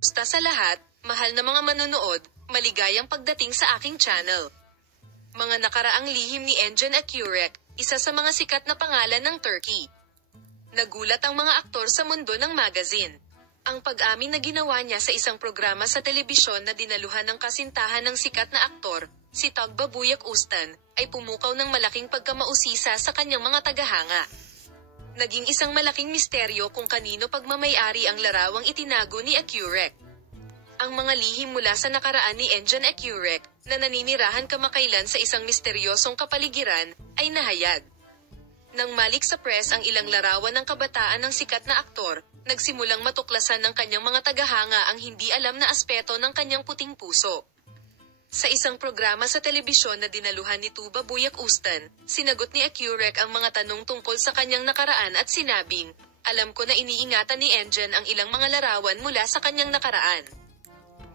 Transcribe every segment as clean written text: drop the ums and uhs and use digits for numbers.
Basta sa lahat, mahal na mga manonood, maligayang pagdating sa aking channel. Mga nakaraang lihim ni Engin Akyurek, isa sa mga sikat na pangalan ng Turkey. Nagulat ang mga aktor sa mundo ng magazine. Ang pag-amin na ginawa niya sa isang programa sa telebisyon na dinaluhan ng kasintahan ng sikat na aktor, si Tagbabuyak Ustan, ay pumukaw ng malaking pagkamausisa sa kanyang mga tagahanga. Naging isang malaking misteryo kung kanino pagmamay-ari ang larawang itinago ni Akyurek. Ang mga lihim mula sa nakaraan ni Engin Akyurek, na naninirahan kamakailan sa isang misteryosong kapaligiran, ay nahayag. Nang malik sa press ang ilang larawan ng kabataan ng sikat na aktor, nagsimulang matuklasan ng kanyang mga tagahanga ang hindi alam na aspeto ng kanyang puting puso. Sa isang programa sa telebisyon na dinaluhan ni Tagbabuyak Ustan, sinagot ni Akyurek ang mga tanong tungkol sa kanyang nakaraan at sinabing, "Alam ko na iniingatan ni Engin ang ilang mga larawan mula sa kanyang nakaraan.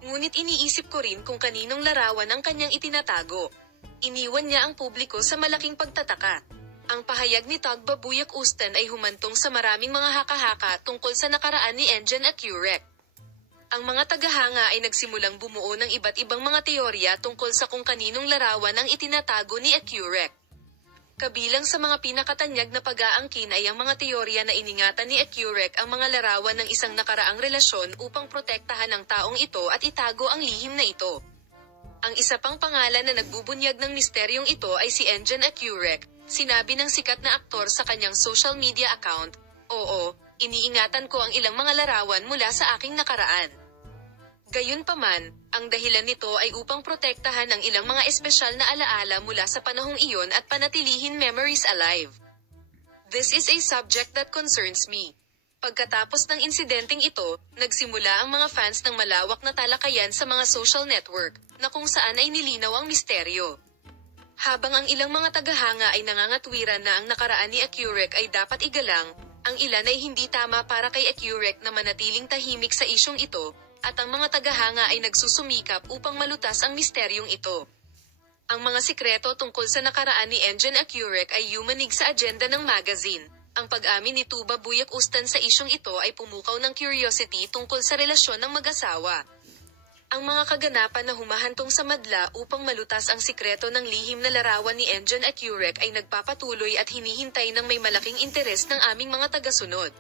Ngunit iniisip ko rin kung kaninong larawan ang kanyang itinatago." Iniwan niya ang publiko sa malaking pagtataka. Ang pahayag ni Tagbabuyak Ustan ay humantong sa maraming mga haka-haka tungkol sa nakaraan ni Engin Akyurek. Ang mga tagahanga ay nagsimulang bumuo ng iba't ibang mga teorya tungkol sa kung kaninong larawan ang itinatago ni Akyurek. Kabilang sa mga pinakatanyag na pag-aangkin ay ang mga teorya na iningatan ni Akyurek ang mga larawan ng isang nakaraang relasyon upang protektahan ang taong ito at itago ang lihim na ito. Ang isa pang pangalan na nagbubunyag ng misteryong ito ay si Engin Akyurek. Sinabi ng sikat na aktor sa kanyang social media account, "Oo, iniingatan ko ang ilang mga larawan mula sa aking nakaraan." Gayunpaman, ang dahilan nito ay upang protektahan ang ilang mga espesyal na alaala mula sa panahong iyon at panatilihin memories alive. "This is a subject that concerns me." Pagkatapos ng insidenteng ito, nagsimula ang mga fans ng malawak na talakayan sa mga social network, na kung saan ay nilinaw ang misteryo. Habang ang ilang mga tagahanga ay nangangatwiran na ang nakaraan ni Akyurek ay dapat igalang, ang ilan ay hindi tama para kay Akyurek na manatiling tahimik sa isyong ito, at ang mga tagahanga ay nagsusumikap upang malutas ang misteryong ito. Ang mga sikreto tungkol sa nakaraan ni Engin Akyurek ay yumanig sa agenda ng magazine. Ang pag-amin ni Tagbabuyak Ustan sa isyong ito ay pumukaw ng curiosity tungkol sa relasyon ng mag-asawa. Ang mga kaganapan na humahantong sa madla upang malutas ang sikreto ng lihim na larawan ni Engin Akyurek ay nagpapatuloy at hinihintay ng may malaking interes ng aming mga tagasunod.